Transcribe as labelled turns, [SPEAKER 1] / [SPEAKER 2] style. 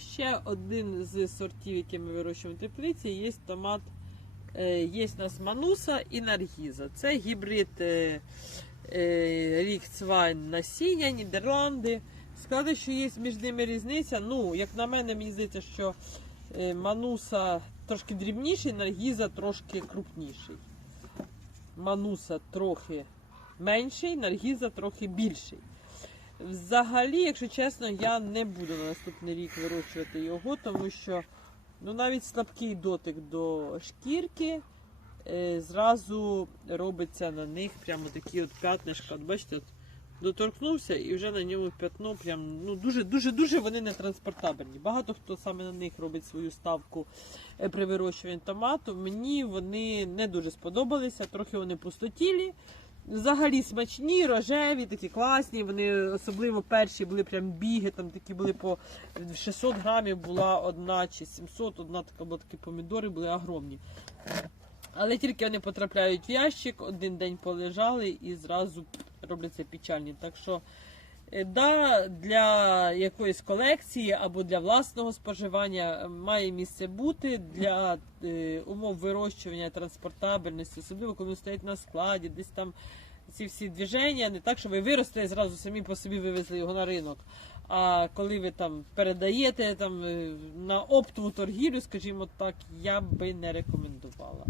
[SPEAKER 1] ще один з сортів, які ми вирощуємо в теплиці, є томат. е, Є у нас Мануса і Наргіза. Це гібрид е, е, Ріхцвайн насіння, Нідерланди. Сказати, що є між ними різниця. Ну, як на мене, мені здається, що Мануса трошки дрібніший, Наргіза трошки крупніший. Мануса трохи менший, Наргіза трохи більший. Взагалі, якщо чесно, я не буду на наступний рік вирощувати його, тому що ну, навіть слабкий дотик до шкірки е, зразу робиться на них прямо такі от п'ятнишка. Бачите, от доторкнувся і вже на ньому п'ятно прям ну дуже дуже дуже вони не транспортабельні. Багато хто саме на них робить свою ставку е, при вирощуванні томату. Мені вони не дуже сподобалися, трохи вони пустотілі. Взагалі смачні, рожеві, такі класні. Вони особливо перші були прям біги, там такі були по 600 грамів була одна чи 700, одна така була такі помідори були огромні. Але тільки вони потрапляють в ящик, один день полежали і зразу робляться печальні. Так що, да, для якоїсь колекції або для власного споживання е, має місце бути для е, умов вирощування, транспортабельності, особливо коли стоять на складі, десь там ці всі движення, не так, що ви виросте і зразу самі по собі вивезли його на ринок. А коли ви там передаєте там е, на оптову торгівлю, скажімо так, я би не рекомендувала.